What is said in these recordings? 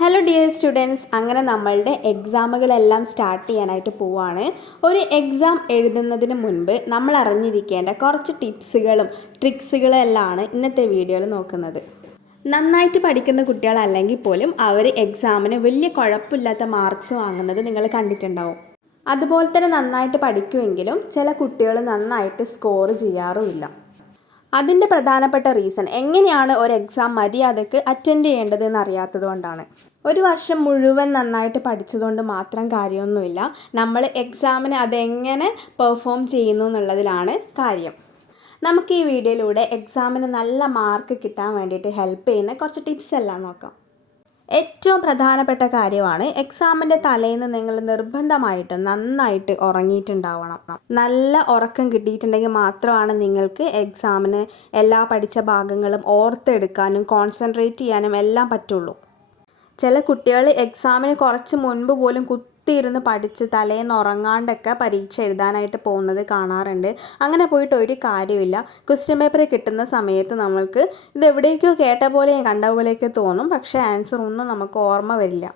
Hello dear students, അങ്ങനെ നമ്മളുടെ എക്സാമുകളെല്ലാം start ചെയ്യാനായിട്ട് പോവാണ്. ഒരു എക്സാം എഴുതുന്നതിന് മുൻപ് നമ്മൾ അറിഞ്ഞിരിക്കേണ്ട കുറച്ച് ടിപ്സുകളും ട്രിക്സുകളും എല്ലാമാണ് ഇന്നത്തെ വീഡിയോയിൽ നോക്കുന്നത്. നന്നായിട്ട് പഠിക്കുന്ന കുട്ടികളല്ലെങ്കിൽ പോലും അവർ എക്സാമിന് വലിയ കുഴപ്പമില്ലാത്ത മാർക്സ് വാങ്ങുന്നത് നിങ്ങൾ കണ്ടിട്ടുണ്ടാവും. അതുപോലെ തന്നെ നന്നായിട്ട് പഠിക്കുമെങ്കിലും ചില കുട്ടികൾ നന്നായിട്ട് സ്കോർ ചെയ്യാറുമില്ല. അതിൻ്റെ പ്രധാനപ്പെട്ട റീസൺ എങ്ങനെയാണ് ഒരു എക്സാം മര്യാദയ്ക്ക് അറ്റൻഡ് ചെയ്യേണ്ടതെന്ന് അറിയാത്തത് കൊണ്ടാണ്. ഒരു വർഷം മുഴുവൻ നന്നായിട്ട് പഠിച്ചതുകൊണ്ട് മാത്രം കാര്യമൊന്നുമില്ല. നമ്മൾ എക്സാമിന് അതെങ്ങനെ പെർഫോം ചെയ്യുന്നു എന്നുള്ളതിലാണ് കാര്യം. നമുക്ക് ഈ വീഡിയോയിലൂടെ എക്സാമിന് നല്ല മാർക്ക് കിട്ടാൻ വേണ്ടിയിട്ട് ഹെൽപ്പ് ചെയ്യുന്ന കുറച്ച് ടിപ്സ് എല്ലാം നോക്കാം. ഏറ്റവും പ്രധാനപ്പെട്ട കാര്യമാണ് എക്സാമിൻ്റെ തലേന്ന് നിങ്ങൾ നിർബന്ധമായിട്ടും നന്നായിട്ട് ഉറങ്ങിയിട്ടുണ്ടാവണം. നല്ല ഉറക്കം കിട്ടിയിട്ടുണ്ടെങ്കിൽ മാത്രമാണ് നിങ്ങൾക്ക് എക്സാമിന് എല്ലാ പഠിച്ച ഭാഗങ്ങളും ഓർത്തെടുക്കാനും കോൺസെൻട്രേറ്റ് ചെയ്യാനും എല്ലാം പറ്റുള്ളൂ. ചില കുട്ടികൾ എക്സാമിന് കുറച്ച് മുൻപ് പോലും കുത്തിയിരുന്ന് പഠിച്ച് തലേന്ന് ഉറങ്ങാണ്ടൊക്കെ പരീക്ഷ എഴുതാനായിട്ട് പോകുന്നത് കാണാറുണ്ട്. അങ്ങനെ പോയിട്ട് ഒരു കാര്യമില്ല. ക്വസ്റ്റ്യൻ പേപ്പർ കിട്ടുന്ന സമയത്ത് നമ്മൾക്ക് ഇത് എവിടേക്കോ കേട്ട പോലെയും കണ്ട പോലെയൊക്കെ തോന്നും, പക്ഷേ ആൻസർ ഒന്നും നമുക്ക് ഓർമ്മ വരില്ല.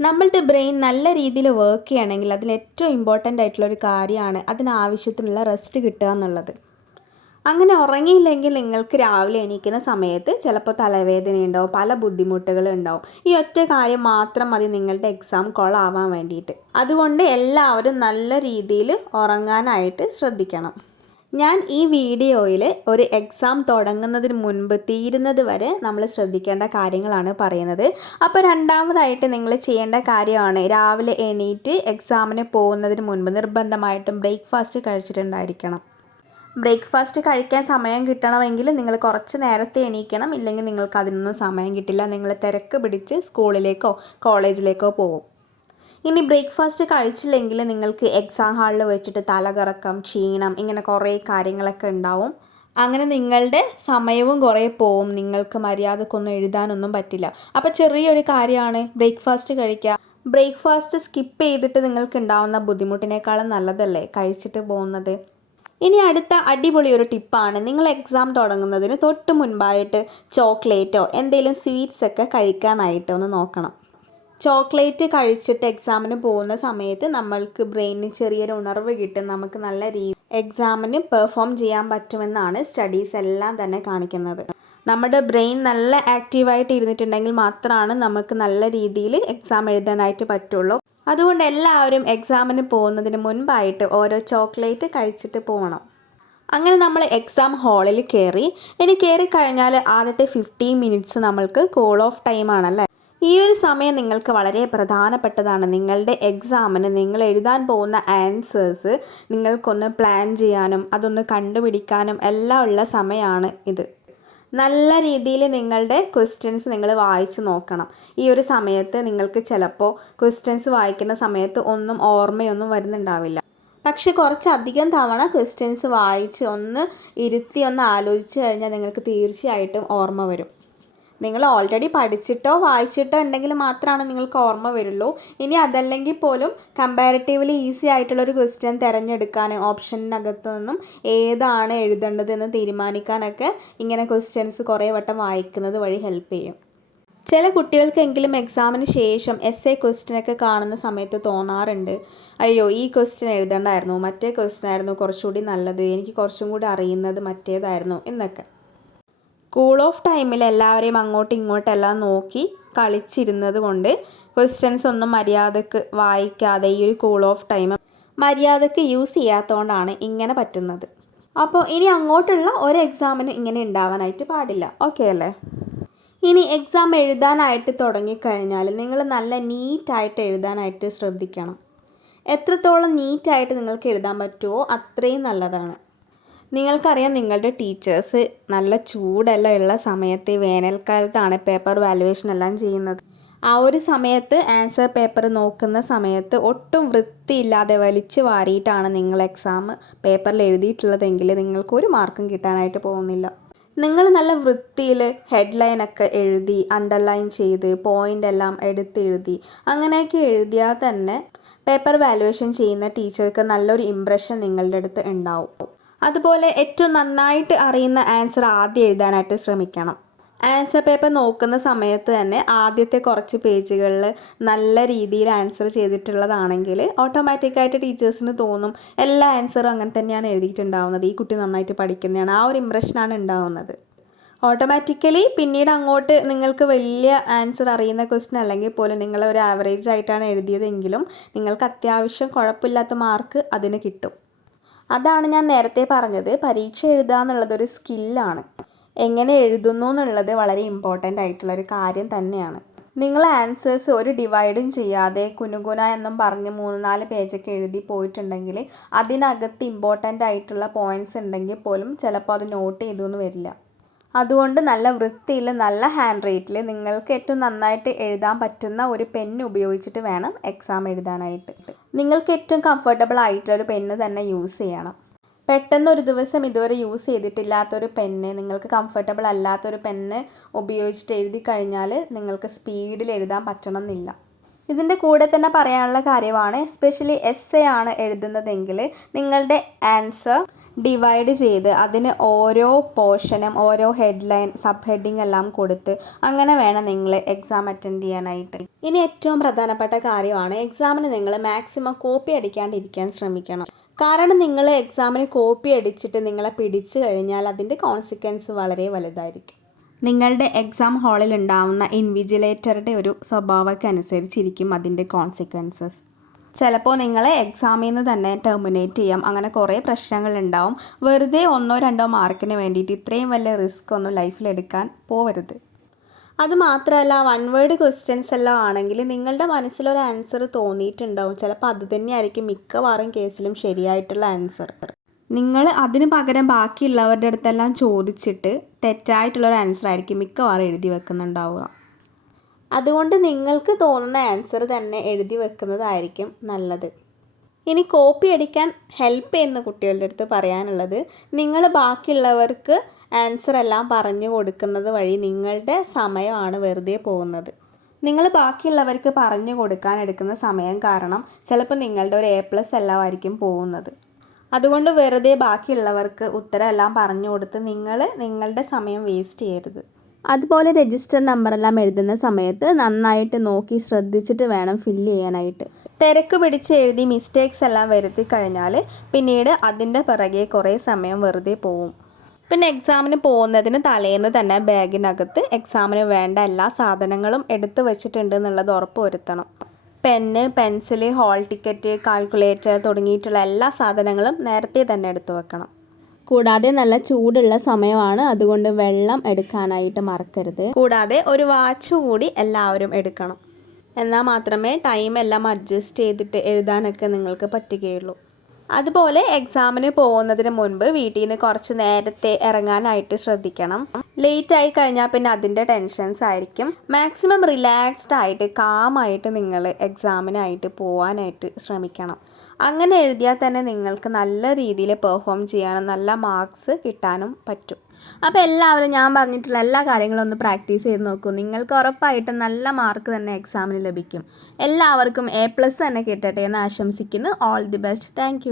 നമ്മളുടെ ബ്രെയിൻ നല്ല രീതിയിൽ വർക്ക് ചെയ്യണമെങ്കിൽ അതിൽ ഏറ്റവും ഇമ്പോർട്ടൻ്റ് ആയിട്ടുള്ളൊരു കാര്യമാണ് അതിനാവശ്യത്തിനുള്ള റെസ്റ്റ് കിട്ടുക എന്നുള്ളത്. അങ്ങനെ ഉറങ്ങിയില്ലെങ്കിൽ നിങ്ങൾക്ക് രാവിലെ എണീക്കുന്ന സമയത്ത് ചിലപ്പോൾ തലവേദന ഉണ്ടാവും, പല ബുദ്ധിമുട്ടുകളും ഈ ഒറ്റ കാര്യം മാത്രം മതി നിങ്ങളുടെ എക്സാം കൊളാവാൻ വേണ്ടിയിട്ട്. അതുകൊണ്ട് എല്ലാവരും നല്ല രീതിയിൽ ഉറങ്ങാനായിട്ട് ശ്രദ്ധിക്കണം. ഞാൻ ഈ വീഡിയോയിൽ ഒരു എക്സാം തുടങ്ങുന്നതിന് മുൻപ് തീരുന്നത് വരെ നമ്മൾ ശ്രദ്ധിക്കേണ്ട കാര്യങ്ങളാണ് പറയുന്നത്. അപ്പോൾ രണ്ടാമതായിട്ട് നിങ്ങൾ ചെയ്യേണ്ട കാര്യമാണ് രാവിലെ എണീറ്റ് എക്സാമിന് പോകുന്നതിന് മുൻപ് നിർബന്ധമായിട്ടും ബ്രേക്ക്ഫാസ്റ്റ് കഴിച്ചിട്ടുണ്ടായിരിക്കണം. ബ്രേക്ക്ഫാസ്റ്റ് കഴിക്കാൻ സമയം കിട്ടണമെങ്കിൽ നിങ്ങൾ കുറച്ച് നേരത്തെ എണീക്കണം, ഇല്ലെങ്കിൽ നിങ്ങൾക്ക് അതിനൊന്നും സമയം കിട്ടില്ല. നിങ്ങൾ തിരക്ക് പിടിച്ച് സ്കൂളിലേക്കോ കോളേജിലേക്കോ പോകും. ഇനി ബ്രേക്ക്ഫാസ്റ്റ് കഴിച്ചില്ലെങ്കിൽ നിങ്ങൾക്ക് എക്സാം ഹാളിൽ വെച്ചിട്ട് തലകറക്കം, ക്ഷീണം, ഇങ്ങനെ കുറേ കാര്യങ്ങളൊക്കെ ഉണ്ടാവും. അങ്ങനെ നിങ്ങളുടെ സമയവും കുറേ പോവും, നിങ്ങൾക്ക് മര്യാദക്കൊന്നും എഴുതാനൊന്നും പറ്റില്ല. അപ്പോൾ ചെറിയൊരു കാര്യമാണ് ബ്രേക്ക്ഫാസ്റ്റ് കഴിക്കുക. ബ്രേക്ക്ഫാസ്റ്റ് സ്കിപ്പ് ചെയ്തിട്ട് നിങ്ങൾക്ക് ഉണ്ടാവുന്ന ബുദ്ധിമുട്ടിനേക്കാളും നല്ലതല്ലേ കഴിച്ചിട്ട് പോകുന്നത്. ഇനി അടുത്ത അടിപൊളി ഒരു ടിപ്പാണ്, നിങ്ങൾ എക്സാം തുടങ്ങുന്നതിന് തൊട്ട് മുൻപായിട്ട് ചോക്ലേറ്റോ എന്തെങ്കിലും സ്വീറ്റ്സ് ഒക്കെ കഴിക്കാനായിട്ട് ഒന്ന് നോക്കണം. ചോക്ലേറ്റ് കഴിച്ചിട്ട് എക്സാമിന് പോകുന്ന സമയത്ത് നമ്മൾക്ക് ബ്രെയിനിന് ചെറിയൊരു ഉണർവ് കിട്ടും, നമുക്ക് നല്ല രീതിയിൽ എക്സാമിന് പെർഫോം ചെയ്യാൻ പറ്റുമെന്നാണ് സ്റ്റഡീസ് എല്ലാം തന്നെ കാണിക്കുന്നത്. നമ്മുടെ ബ്രെയിൻ നല്ല ആക്റ്റീവായിട്ട് ഇരുന്നിട്ടുണ്ടെങ്കിൽ മാത്രമാണ് നമുക്ക് നല്ല രീതിയിൽ എക്സാം എഴുതാനായിട്ട് പറ്റുള്ളൂ. അതുകൊണ്ട് എല്ലാവരും എക്സാമിന് പോകുന്നതിന് മുൻപായിട്ട് ഓരോ ചോക്ലേറ്റ് കഴിച്ചിട്ട് പോകണം. അങ്ങനെ നമ്മൾ എക്സാം ഹാളിൽ കയറി കഴിഞ്ഞാൽ ആദ്യത്തെ 15 മിനിറ്റ്സ് നമ്മൾക്ക് കൂൾ ഓഫ് ടൈമാണല്ലേ. ഈ ഒരു സമയം നിങ്ങൾക്ക് വളരെ പ്രധാനപ്പെട്ടതാണ്. നിങ്ങളുടെ എക്സാമിന് നിങ്ങൾ എഴുതാൻ പോകുന്ന ആൻസേഴ്സ് നിങ്ങൾക്കൊന്ന് പ്ലാൻ ചെയ്യാനും അതൊന്ന് കണ്ടുപിടിക്കാനും എല്ലാം ഉള്ള സമയമാണ് ഇത്. നല്ല രീതിയിൽ നിങ്ങളുടെ ക്വസ്റ്റ്യൻസ് നിങ്ങൾ വായിച്ച് നോക്കണം. ഈ ഒരു സമയത്ത് നിങ്ങൾക്ക് ചിലപ്പോൾ ക്വസ്റ്റ്യൻസ് വായിക്കുന്ന സമയത്ത് ഒന്നും ഓർമ്മയൊന്നും വരുന്നുണ്ടാവില്ല. പക്ഷെ കുറച്ചധികം തവണ ക്വസ്റ്റ്യൻസ് വായിച്ച് ഒന്ന് ആലോചിച്ച് കഴിഞ്ഞാൽ നിങ്ങൾക്ക് തീർച്ചയായിട്ടും ഓർമ്മ വരും. നിങ്ങൾ ഓൾറെഡി പഠിച്ചിട്ടോ വായിച്ചിട്ടോ ഉണ്ടെങ്കിൽ മാത്രമാണ് നിങ്ങൾക്ക് ഓർമ്മ വരുള്ളൂ. ഇനി അതല്ലെങ്കിൽ പോലും കമ്പാരിറ്റീവ്ലി ഈസി ആയിട്ടുള്ളൊരു ക്വസ്റ്റ്യൻ തിരഞ്ഞെടുക്കാൻ ഓപ്ഷനകത്തു നിന്നും ഏതാണ് എഴുതേണ്ടതെന്ന് തീരുമാനിക്കാനൊക്കെ ഇങ്ങനെ ക്വസ്റ്റ്യൻസ് കുറേ വട്ടം വായിക്കുന്നത് വഴി ഹെൽപ്പ് ചെയ്യും. ചില കുട്ടികൾക്കെങ്കിലും എക്സാമിന് ശേഷം എസ്സേ ക്വസ്റ്റ്യനൊക്കെ കാണുന്ന സമയത്ത് തോന്നാറുണ്ട്, അയ്യോ ഈ ക്വസ്റ്റ്യൻ എഴുതേണ്ടായിരുന്നു, മറ്റേ ക്വസ്റ്റ്യൻ ആയിരുന്നു കുറച്ചുകൂടി നല്ലത്, എനിക്ക് കുറച്ചും കൂടി അറിയുന്നത് മറ്റേതായിരുന്നു എന്നൊക്കെ. കൂൾ ഓഫ് ടൈമിൽ എല്ലാവരെയും അങ്ങോട്ടും ഇങ്ങോട്ടെല്ലാം നോക്കി കളിച്ചിരുന്നത് കൊണ്ട് ക്വസ്റ്റ്യൻസ് ഒന്നും മര്യാദക്ക് വായിക്കാതെ ഈ ഒരു കൂൾ ഓഫ് ടൈം മര്യാദക്ക് യൂസ് ചെയ്യാത്തതുകൊണ്ടാണ് ഇങ്ങനെ പറ്റുന്നത്. അപ്പോൾ ഇനി അങ്ങോട്ടുള്ള ഒരു എക്സാമിന് ഇങ്ങനെ ഉണ്ടാവാനായിട്ട് പാടില്ല. ഓക്കെ അല്ലേ? ഇനി എക്സാം എഴുതാനായിട്ട് തുടങ്ങിക്കഴിഞ്ഞാൽ നിങ്ങൾ നല്ല നീറ്റായിട്ട് എഴുതാനായിട്ട് ശ്രദ്ധിക്കണം. എത്രത്തോളം നീറ്റായിട്ട് നിങ്ങൾക്ക് എഴുതാൻ പറ്റുമോ അത്രയും നല്ലതാണ്. നിങ്ങൾക്കറിയാം, നിങ്ങളുടെ ടീച്ചേഴ്സ് നല്ല ചൂടെല്ലാം ഉള്ള സമയത്ത് വേനൽക്കാലത്താണ് പേപ്പർ വാല്യുവേഷൻ എല്ലാം ചെയ്യുന്നത്. ആ ഒരു സമയത്ത് ആൻസർ പേപ്പർ നോക്കുന്ന സമയത്ത് ഒട്ടും വൃത്തിയില്ലാതെ വലിച്ചു വാരിയിട്ടാണ് നിങ്ങൾ എക്സാം പേപ്പറിൽ എഴുതിയിട്ടുള്ളതെങ്കിൽ നിങ്ങൾക്ക് ഒരു മാർക്കും കിട്ടാനായിട്ട് പോകുന്നില്ല. നിങ്ങൾ നല്ല വൃത്തിയിൽ ഹെഡ്ലൈനൊക്കെ എഴുതി അണ്ടർലൈൻ ചെയ്ത് പോയിൻ്റ് എല്ലാം എഴുതി അങ്ങനെയൊക്കെ എഴുതിയാൽ തന്നെ പേപ്പർ വാല്യുവേഷൻ ചെയ്യുന്ന ടീച്ചർക്ക് നല്ലൊരു ഇംപ്രഷൻ നിങ്ങളുടെ അടുത്ത് ഉണ്ടാവും. അതുപോലെ ഏറ്റവും നന്നായിട്ട് അറിയുന്ന ആൻസർ ആദ്യം എഴുതാനായിട്ട് ശ്രമിക്കണം. ആൻസർ പേപ്പർ നോക്കുന്ന സമയത്ത് തന്നെ ആദ്യത്തെ കുറച്ച് പേജുകളിൽ നല്ല രീതിയിൽ ആൻസർ ചെയ്തിട്ടുള്ളതാണെങ്കിൽ ഓട്ടോമാറ്റിക്കായിട്ട് ടീച്ചേഴ്സിന് തോന്നും എല്ലാ ആൻസറും അങ്ങനെ തന്നെയാണ് എഴുതിയിട്ടുണ്ടാവുന്നത്, ഈ കുട്ടി നന്നായിട്ട് പഠിക്കുന്നതാണ്, ആ ഒരു ഇംപ്രഷനാണ് ഉണ്ടാവുന്നത്. ഓട്ടോമാറ്റിക്കലി പിന്നീട് അങ്ങോട്ട് നിങ്ങൾക്ക് വലിയ ആൻസർ അറിയുന്ന ക്വസ്റ്റ്യൻ അല്ലെങ്കിൽ പോലും നിങ്ങൾ ഒരു ആവറേജ് ആയിട്ടാണ് എഴുതിയതെങ്കിലും നിങ്ങൾക്ക് അത്യാവശ്യം കുഴപ്പമില്ലാത്ത മാർക്ക് അതിന് കിട്ടും. അതാണ് ഞാൻ നേരത്തെ പറഞ്ഞത്, പരീക്ഷ എഴുതുക എന്നുള്ളതൊരു സ്കില്ലാണ്. എങ്ങനെ എഴുതുന്നു എന്നുള്ളത് വളരെ ഇമ്പോർട്ടൻ്റ് ആയിട്ടുള്ളൊരു കാര്യം തന്നെയാണ്. നിങ്ങൾ ആൻസേഴ്സ് ഒരു ഡിവൈഡും ചെയ്യാതെ കുനുകുന എന്നും പറഞ്ഞ് 3-4 പേജൊക്കെ എഴുതി പോയിട്ടുണ്ടെങ്കിൽ അതിനകത്ത് ഇമ്പോർട്ടൻ്റ് ആയിട്ടുള്ള പോയിൻറ്റ്സ് ഉണ്ടെങ്കിൽ പോലും ചിലപ്പോൾ അത് നോട്ട് ചെയ്തൊന്നും വരില്ല. അതുകൊണ്ട് നല്ല വൃത്തിയിൽ നല്ല ഹാൻഡ് റൈറ്റിൽ നിങ്ങൾക്ക് ഏറ്റവും നന്നായിട്ട് എഴുതാൻ പറ്റുന്ന ഒരു പെന്ന് ഉപയോഗിച്ചിട്ട് വേണം എക്സാം എഴുതാനായിട്ട്. നിങ്ങൾക്ക് ഏറ്റവും കംഫർട്ടബിൾ ആയിട്ടുള്ളൊരു പെന്ന് തന്നെ യൂസ് ചെയ്യണം. പെട്ടെന്ന് ഒരു ദിവസം ഇതുവരെ യൂസ് ചെയ്തിട്ടില്ലാത്തൊരു പെന്ന്, നിങ്ങൾക്ക് കംഫർട്ടബിൾ അല്ലാത്തൊരു പെന്ന് ഉപയോഗിച്ചിട്ട് എഴുതി കഴിഞ്ഞാൽ നിങ്ങൾക്ക് സ്പീഡിൽ എഴുതാൻ പറ്റണമെന്നില്ല. ഇതിൻ്റെ കൂടെ തന്നെ പറയാനുള്ള കാര്യമാണ്, എസ്പെഷ്യലി എസ്സേ ആണ് എഴുതുന്നതെങ്കിൽ നിങ്ങളുടെ ആൻസർ ഡിവൈഡ് ചെയ്ത് അതിന് ഓരോ പോർഷനും ഓരോ ഹെഡ്ലൈൻ സബ് ഹെഡിങ് എല്ലാം കൊടുത്ത് അങ്ങനെ വേണം നിങ്ങൾ എക്സാം അറ്റൻഡ് ചെയ്യാനായിട്ട്. ഇനി ഏറ്റവും പ്രധാനപ്പെട്ട കാര്യമാണ്, എക്സാമിന് നിങ്ങൾ മാക്സിമം കോപ്പി അടിക്കാണ്ടിരിക്കാൻ ശ്രമിക്കണം. കാരണം നിങ്ങൾ എക്സാമിന് കോപ്പി അടിച്ചിട്ട് നിങ്ങളെ പിടിച്ചു കഴിഞ്ഞാൽ അതിൻ്റെ കോൺസിക്വൻസ് വളരെ വലുതായിരിക്കും. നിങ്ങളുടെ എക്സാം ഹാളിൽ ഉണ്ടാവുന്ന ഇൻവിജിലേറ്ററുടെ ഒരു സ്വഭാവമൊക്കെ അനുസരിച്ചിരിക്കും അതിൻ്റെ കോൺസിക്വൻസസ്. ചിലപ്പോൾ നിങ്ങളെ എക്സാമിൽ നിന്ന് തന്നെ ടെർമിനേറ്റ് ചെയ്യാം. അങ്ങനെ കുറേ പ്രശ്നങ്ങളുണ്ടാവും. വെറുതെ 1-2 മാർക്കിന് വേണ്ടിയിട്ട് ഇത്രയും വലിയ റിസ്ക് ഒന്നും ലൈഫിൽ എടുക്കാൻ പോവരുത്. അതുമാത്രമല്ല, 1 വേർഡ് ക്വസ്റ്റ്യൻസ് എല്ലാം ആണെങ്കിൽ നിങ്ങളുടെ മനസ്സിലൊരു ആൻസർ തോന്നിയിട്ടുണ്ടാവും. ചിലപ്പോൾ അത് തന്നെയായിരിക്കും മിക്കവാറും കേസിലും ശരിയായിട്ടുള്ള ആൻസർ. നിങ്ങൾ അതിന് പകരം ബാക്കിയുള്ളവരുടെ അടുത്തെല്ലാം ചോദിച്ചിട്ട് തെറ്റായിട്ടുള്ളൊരു ആൻസർ ആയിരിക്കും മിക്കവാറും എഴുതി വെക്കുന്നുണ്ടാവുക. അതുകൊണ്ട് നിങ്ങൾക്ക് തോന്നുന്ന ആൻസർ തന്നെ എഴുതി വെക്കുന്നതായിരിക്കും നല്ലത്. ഇനി കോപ്പി അടിക്കാൻ ഹെൽപ്പ് ചെയ്യുന്ന കുട്ടികളുടെ അടുത്ത് പറയാനുള്ളത്, നിങ്ങൾ ബാക്കിയുള്ളവർക്ക് ആൻസർ എല്ലാം പറഞ്ഞു കൊടുക്കുന്നത് വഴി നിങ്ങളുടെ സമയമാണ് വെറുതെ പോകുന്നത്. നിങ്ങൾ ബാക്കിയുള്ളവർക്ക് പറഞ്ഞു കൊടുക്കാൻ എടുക്കുന്ന സമയം കാരണം ചിലപ്പോൾ നിങ്ങളുടെ ഒരു A+ എല്ലാമായിരിക്കും പോകുന്നത്. അതുകൊണ്ട് വെറുതെ ബാക്കിയുള്ളവർക്ക് ഉത്തരം എല്ലാം പറഞ്ഞു കൊടുത്ത് നിങ്ങളുടെ സമയം വേസ്റ്റ് ചെയ്യരുത്. അതുപോലെ രജിസ്റ്റർ നമ്പറെല്ലാം എഴുതുന്ന സമയത്ത് നന്നായിട്ട് നോക്കി ശ്രദ്ധിച്ചിട്ട് വേണം ഫില്ല് ചെയ്യാനായിട്ട്. തിരക്ക് പിടിച്ച് എഴുതി മിസ്റ്റേക്സ് എല്ലാം വരുത്തി കഴിഞ്ഞാൽ പിന്നീട് അതിൻ്റെ പിറകെ കുറേ സമയം വെറുതെ പോവും. പിന്നെ എക്സാമിന് പോകുന്നതിന് തലേന്ന് തന്നെ ബാഗിനകത്ത് എക്സാമിന് വേണ്ട എല്ലാ സാധനങ്ങളും എടുത്ത് വെച്ചിട്ടുണ്ട് എന്നുള്ളത് ഉറപ്പ് വരുത്തണം. Pen, pencil, hall ticket, calculator തുടങ്ങിയിട്ടുള്ള എല്ലാ സാധനങ്ങളും നേരത്തെ തന്നെ എടുത്തു വെക്കണം. കൂടാതെ നല്ല ചൂടുള്ള സമയമാണ്, അതുകൊണ്ട് വെള്ളം എടുക്കാനായിട്ട് മറക്കരുത്. കൂടാതെ ഒരു വാച്ച് കൂടി എല്ലാവരും എടുക്കണം. എന്നാൽ മാത്രമേ ടൈം എല്ലാം അഡ്ജസ്റ്റ് ചെയ്തിട്ട് എഴുതാനൊക്കെ നിങ്ങൾക്ക് പറ്റുകയുള്ളൂ. അതുപോലെ എക്സാമിന് പോകുന്നതിന് മുൻപ് വീട്ടിൽ നിന്ന് കുറച്ച് നേരത്തെ ഇറങ്ങാനായിട്ട് ശ്രദ്ധിക്കണം. ലേറ്റ് ആയി കഴിഞ്ഞാൽ പിന്നെ അതിൻ്റെ ടെൻഷൻസ് ആയിരിക്കും. മാക്സിമം റിലാക്സ്ഡ് ആയിട്ട് കാമായിട്ട് നിങ്ങൾ എക്സാമിനായിട്ട് പോകാനായിട്ട് ശ്രമിക്കണം. അങ്ങനെ എഴുതിയാൽ തന്നെ നിങ്ങൾക്ക് നല്ല രീതിയിൽ പെർഫോം ചെയ്യാനും നല്ല മാർക്സ് കിട്ടാനും പറ്റും. അപ്പോൾ എല്ലാവരും ഞാൻ പറഞ്ഞിട്ടുള്ള എല്ലാ കാര്യങ്ങളും ഒന്ന് പ്രാക്ടീസ് ചെയ്ത് നോക്കൂ. നിങ്ങൾക്ക് ഉറപ്പായിട്ടും നല്ല മാർക്ക് തന്നെ എക്സാമിന് ലഭിക്കും. എല്ലാവർക്കും A+ തന്നെ കിട്ടട്ടെ എന്ന് ആശംസിക്കുന്നു. All the best. താങ്ക്